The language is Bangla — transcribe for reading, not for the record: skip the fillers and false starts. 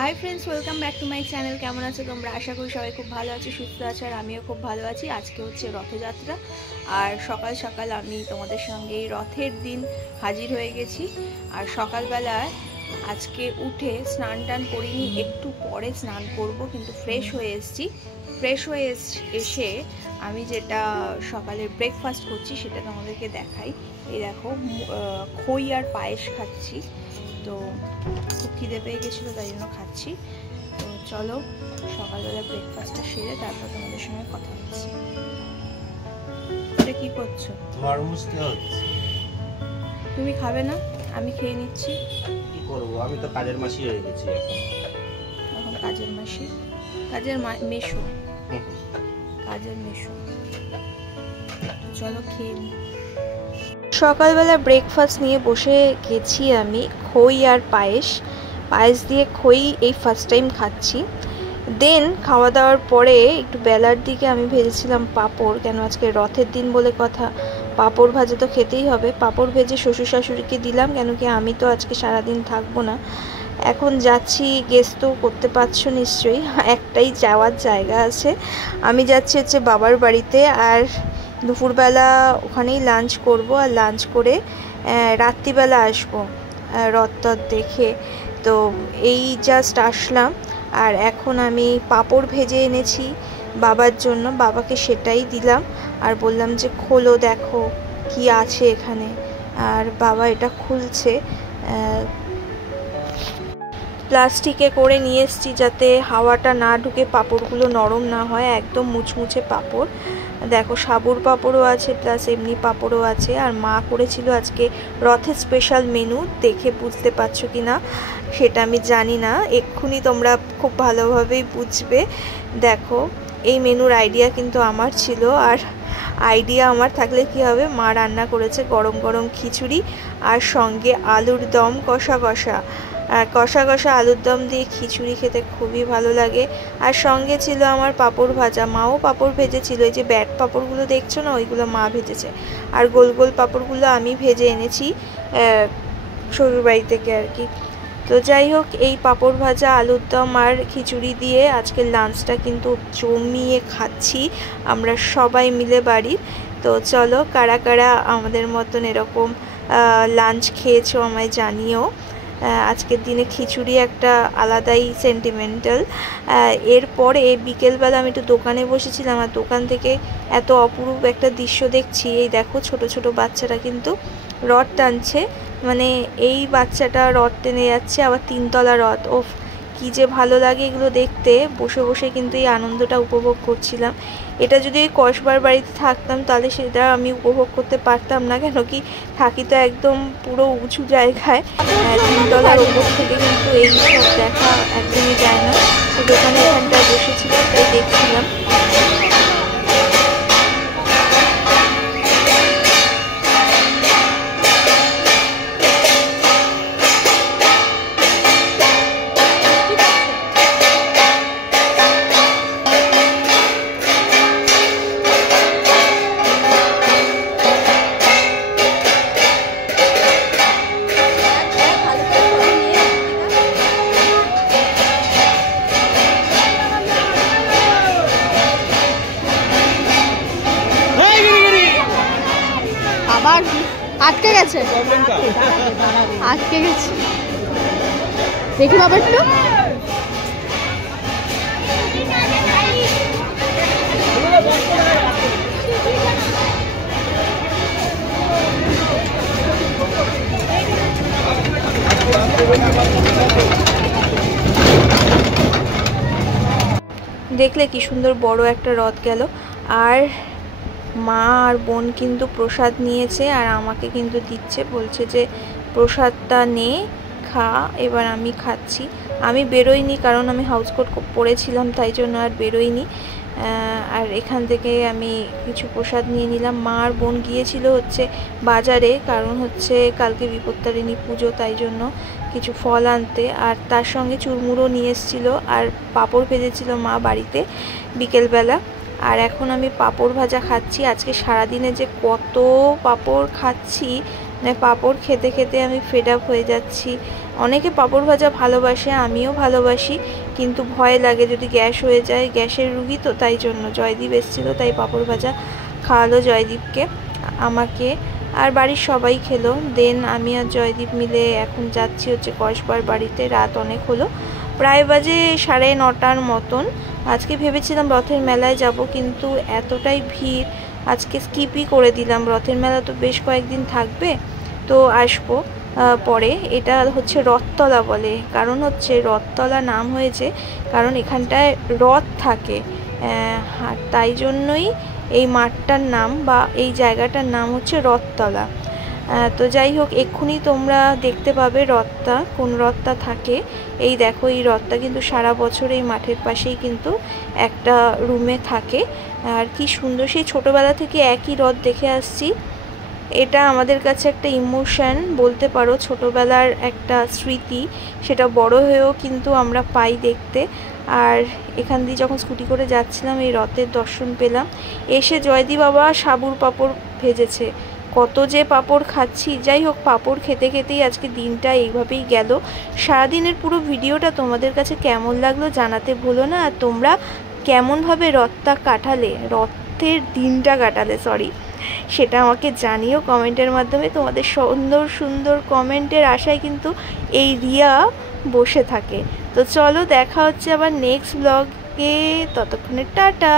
High friends welcome back to my channel केमन आछो तोमरा आशा करी सबाई खूब भालो आछो सुस्थ आछो और आमिও खूब भालो आछि। आजके होच्छे रथयात्रा और सकाल सकाल आमी तोमादेर संगे रथेर दिन हाजिर हये गेछि। और सकाल बेला आजके उठे स्नान टान करिनि, एकटू परे स्नान करब, किन्तु फ्रेश हये एसेछि। फ्रेश हये एसे आमी जेटा सकाले ब्रेकफास्ट करछि सेटा तोमादेरके देखाई। এই দেখো খই আর পায়েস খাচ্ছি। তো খুব খিদে পেয়ে গেছিলো তাই জন্য খাচ্ছি। তো চলো সকালবেলা ব্রেকফাস্টটা সেরে তারপর তোমাদের সঙ্গে কথা হচ্ছে। এটা কি করছো? তরমুজটা হচ্ছে। তুমি খাবে না? আমি খেয়ে নিচ্ছি। কি করব, আমি তো কাজের মাসি হয়ে গেছি এখন কাজের মাসি, কাজের মেশো, কাজের মেশো। চলো খেয়ে নি। সকালবেলা ব্রেকফাস্ট নিয়ে বসে গেছি আমি। খই আর পায়েস, পায়েস দিয়ে খই এই ফার্স্ট টাইম খাচ্ছি। দেন খাওয়া দাওয়ার পরে একটু বেলার দিকে আমি ভেজেছিলাম পাঁপড়, কেন আজকে রথের দিন বলে কথা, পাঁপড় ভাজা তো খেতেই হবে। পাঁপড় ভেজে শ্বশুর শাশুড়িকে দিলাম, কেন কি আমি তো আজকে সারাদিন থাকবো না। এখন যাচ্ছি, গেস তো করতে পারছো নিশ্চয়ই, একটাই যাওয়ার জায়গা আছে। আমি যাচ্ছি হচ্ছে বাবার বাড়িতে, আর দুপুরবেলা ওখানেই লাঞ্চ করব, আর লাঞ্চ করে রাত্রিবেলা আসবো রথ টথ দেখে। তো এই জাস্ট আসলাম, আর এখন আমি পাঁপড় ভেজে এনেছি বাবার জন্য, বাবাকে সেটাই দিলাম আর বললাম যে খোলো দেখো কি আছে এখানে। আর বাবা এটা খুলছে, প্লাস্টিকে করে নিয়ে এসেছি যাতে হাওয়াটা না ঢুকে পাঁপড়গুলো নরম না হয়, একদম মুচমুচে পাঁপড়। দেখো সাবুর পাঁপড়ও আছে, প্লাস এমনি পাঁপড়ও আছে। আর মা করেছিল আজকে রথের স্পেশাল মেনু, দেখে বুঝতে পারছো কি না সেটা আমি জানি না, এক্ষুনি তোমরা খুব ভালোভাবেই বুঝবে। দেখো এই মেনুর আইডিয়া কিন্তু আমার ছিল, আর আইডিয়া আমার থাকলে কি হবে, মা রান্না করেছে গরম গরম খিচুড়ি আর সঙ্গে আলুর দম কষা কষা। আর কষা কষা আলুর দম দিয়ে খিচুড়ি খেতে খুবই ভালো লাগে। আর সঙ্গে ছিল আমার পাঁপড় ভাজা, মাও পাঁপড় ভেজেছিল, এই যে ব্যাট পাঁপড়গুলো দেখছো না ওইগুলো মা ভেজেছে, আর গোল গোল পাঁপড়গুলো আমি ভেজে এনেছি শ্বশুরবাড়ি থেকে আর কি। তো যাই হোক, এই পাঁপড় ভাজা আলুর দম আর খিচুড়ি দিয়ে আজকের লাঞ্চটা কিন্তু জমিয়ে খাচ্ছি আমরা সবাই মিলে বাড়ির। তো চলো কারা কারা আমাদের মতন এরকম লাঞ্চ খেয়েছো আমায় জানিও। আজকের দিনে খিচুড়ি একটা আলাদাই সেন্টিমেন্টাল। এরপরে বিকেলবেলা আমি একটু দোকানে বসেছিলাম, আর দোকান থেকে এত অপরূপ একটা দৃশ্য দেখছি। এই দেখো ছোট ছোট বাচ্চারা কিন্তু রথ টানছে, মানে এই বাচ্চাটা রথ টেনে যাচ্ছে, আবার 3 তলা রথ। ওফ কি যে ভালো লাগে এগুলো দেখতে, বসে বসে কিন্তু এই আনন্দটা উপভোগ করছিলাম। এটা যদি ওই কসবার বাড়িতে থাকতাম তাহলে সেটা আমি উপভোগ করতে পারতাম না, কেন কি থাকি তো একদম পুরো উঁচু জায়গায়, 3 তলার ওপর থেকে কিন্তু এই সব দেখা একদমই যায় না। তো দোকানে এখানটায় বসেছিলাম তাই দেখছিলাম। আবার আটকে গেছে, আটকে গেছে, দেখি বাবা একটু। দেখলে কি সুন্দর বড় একটা রথ গেল। আর মা আর বোন কিন্তু প্রসাদ নিয়েছে, আর আমাকে কিন্তু দিচ্ছে, বলছে যে প্রসাদটা নে খা। এবার আমি খাচ্ছি। আমি বেরোইনি কারণ আমি হাউস কোট পরেছিলাম, তাই জন্য আর বেরোইনি। আর এখান থেকে আমি কিছু প্রসাদ নিয়ে নিলাম। মা আর বোন গিয়েছিল হচ্ছে বাজারে, কারণ হচ্ছে কালকে বিপত্তারিণী পুজো, তাই জন্য কিছু ফল আনতে, আর তার সঙ্গে চুরমুড়ো নিয়ে এসেছিলো, আর পাঁপড় ভেজেছিল মা বাড়িতে বিকেলবেলা। আর এখন আমি পাঁপড় ভাজা খাচ্ছি। আজকে সারাদিনে যে কত পাঁপড় খাচ্ছি, মানে পাঁপড় খেতে খেতে আমি ফেড আপ হয়ে যাচ্ছি। অনেকে পাঁপড় ভাজা ভালোবাসে, আমিও ভালোবাসি, কিন্তু ভয় লাগে যদি গ্যাস হয়ে যায়, গ্যাসের রুগী তো, তাই জন্য। জয়দীপ এসেছিলো তাই পাঁপড় ভাজা খাওয়ালো জয়দীপকে, আমাকে, আর বাড়ির সবাই খেলো। দেন আমি আর জয়দীপ মিলে এখন যাচ্ছি হচ্ছে কসবার বাড়িতে। রাত অনেক হলো, প্রায় বাজে 9:30 মতন। আজকে ভেবেছিলাম রথের মেলায় যাব, কিন্তু এতটাই ভিড় আজকে স্কিপই করে দিলাম। রথের মেলা তো বেশ কয়েকদিন থাকবে, তো আসবো পরে। এটা হচ্ছে রথতলা বলে, কারণ হচ্ছে রথতলা নাম হয়েছে কারণ এখানটায় রথ থাকে, আর তাই জন্যই এই মাঠটার নাম বা এই জায়গাটার নাম হচ্ছে রথতলা। তো যাই হোক, এক্ষুনি তোমরা দেখতে পাবে রথটা, কোন রথটা থাকে। এই দেখো, এই রথটা কিন্তু সারা বছর এই মাঠের পাশেই কিন্তু একটা রুমে থাকে। আর কি সুন্দর, সেই ছোটোবেলা থেকে একই রথ দেখে আসছি। এটা আমাদের কাছে একটা ইমোশন বলতে পারো, ছোটোবেলার একটা স্মৃতি, সেটা বড় হয়েও কিন্তু আমরা পাই দেখতে। আর এখান দিয়ে যখন স্কুটি করে যাচ্ছিলাম এই রথের দর্শন পেলাম। এসে জয়দীপ বাবা সাবুর পাঁপড় ভেজেছে, কত যে পাঁপড় খাচ্ছি। যাই হোক, পাঁপড় খেতে খেতেই আজকে দিনটা এইভাবেই গেল। সারাদিনের পুরো ভিডিওটা তোমাদের কাছে কেমন লাগলো জানাতে ভুলো না। আর তোমরা কেমনভাবে রথের দিনটা কাটালে সেটা আমাকে জানিও কমেন্টের মাধ্যমে। তোমাদের সুন্দর সুন্দর কমেন্টের আশায় কিন্তু এই রিয়া বসে থাকে। তো চলো, দেখা হচ্ছে আবার নেক্সট ব্লগে, ততক্ষণে টাটা।